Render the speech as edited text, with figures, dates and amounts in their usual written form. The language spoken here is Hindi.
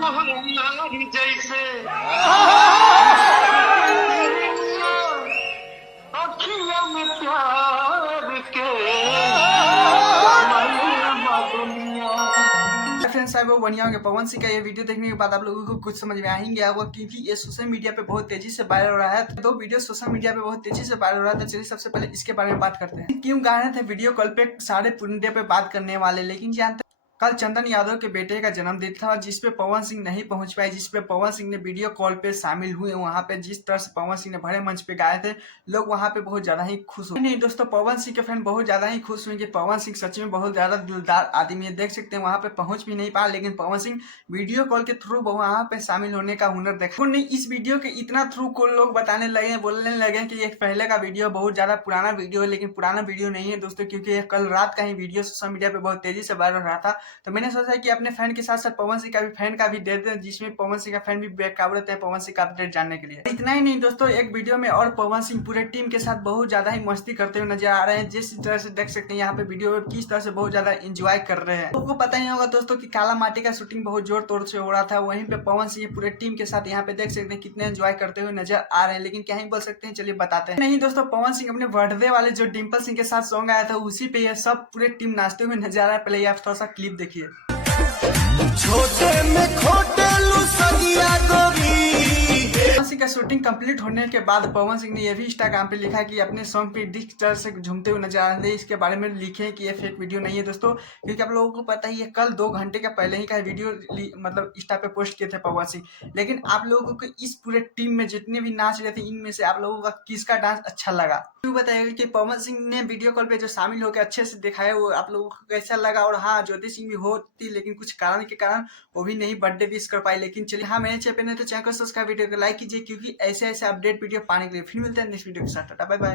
जैसे अखियों में प्यार के फ्रेंड्स साहब वो बढ़िया हो गया। पवन सिंह का ये वीडियो देखने के बाद आप लोगों को कुछ समझ में आ ही गया होगा, क्योंकि ये सोशल मीडिया पे बहुत तेजी से वायरल हो रहा है। तो वीडियो सोशल मीडिया पे बहुत तेजी से वायरल हो रहा है, तो चलिए सबसे पहले इसके बारे में बात करते हैं। क्यों गा रहे थे वीडियो कॉल पे सारे पुण्य पे बात करने वाले, लेकिन जानते कल चंदन यादव के बेटे का जन्मदिन था, जिसपे पवन सिंह नहीं पहुंच पाए, जिसपे पवन सिंह ने वीडियो कॉल पे शामिल हुए। वहां पे जिस तरह से पवन सिंह ने बड़े मंच पे गाए थे, लोग वहां पे बहुत ज्यादा ही खुश हुए। नहीं दोस्तों, पवन सिंह के फैन बहुत ज्यादा ही खुश हुए कि पवन सिंह सच में बहुत ज्यादा दिलदार आदमी है। देख सकते हैं वहां पे पहुंच भी नहीं पाया, लेकिन पवन सिंह वीडियो कॉल के थ्रू वहां पे शामिल होने का हुनर देखा। नहीं, इस वीडियो के इतना थ्रू को लोग बताने लगे, बोलने लगे कि ये पहले का वीडियो बहुत ज्यादा पुराना वीडियो है, लेकिन पुराना वीडियो नहीं है दोस्तों, क्योंकि ये कल रात का ही वीडियो सोशल मीडिया पे बहुत तेजी से वायरल रहा था। तो मैंने सोचा कि अपने फैन के साथ साथ पवन सिंह का भी फैन का भी दे दें, जिसमें पवन सिंह का फैन भी बेकाबू रहते हैं पवन सिंह का अपडेट जानने के लिए। इतना ही नहीं दोस्तों, एक वीडियो में और पवन सिंह पूरे टीम के साथ बहुत ज्यादा ही मस्ती करते हुए नजर आ रहे हैं। जिस तरह से देख सकते हैं यहाँ पे वीडियो में किस तरह से बहुत ज्यादा एंजॉय कर रहे हैं। आपको पता ही होगा दोस्तों कि काला माटी का शूटिंग बहुत जोर तोड़ से हो रहा था, वहीं पे पवन सिंह पूरे टीम के साथ यहाँ पे देख सकते हैं कितने एंजॉय करते हुए नजर आ रहे हैं। लेकिन क्या ही बोल सकते हैं, चलिए बताते हैं। नहीं दोस्तों, पवन सिंह अपने बर्थडे वाले जो डिम्पल सिंह के साथ सॉन्ग आया था, उसी पे ये सब पूरे टीम नाचते हुए नजर आ रहा है। पहले आप थोड़ा सा क्लिप देखिए। छोटे में खोटे लुसगिया गोरी। पवन सिंह का शूटिंग कंप्लीट होने के बाद पवन सिंह ने यह भी इंस्टाग्राम पे लिखा कि अपने सॉन्ग पे जिस तरह से झूमते हुए नजर आ रहे हैं, इसके बारे में लिखे कि ये फेक वीडियो नहीं है दोस्तों, क्योंकि आप लोगों को पता ही है कल 2 घंटे का पहले ही का वीडियो मतलब इंस्टा पे पोस्ट किए थे पवन सिंह। लेकिन आप लोगों को इस पूरे टीम में जितने भी नाच रहे थे, इनमें से आप लोगों का किसका डांस अच्छा लगा, क्यों बताइएगा कि पवन सिंह ने वीडियो कॉल पे जो शामिल होकर अच्छे से दिखाया वो आप लोगों को कैसा लगा। और हाँ, ज्योति सिंह भी होती, लेकिन कुछ कारण के कारण वो भी नहीं बर्थडे विश कर पाई। लेकिन चलिए, हाँ मेरे चैनल पे नहीं तो चैनल को सब्सक्राइब, वीडियो को लाइक कीजिए, क्योंकि ऐसे ऐसे अपडेट वीडियो पाने के लिए। फिर मिलते हैं नेक्स्ट वीडियो के साथ। Tata bye bye.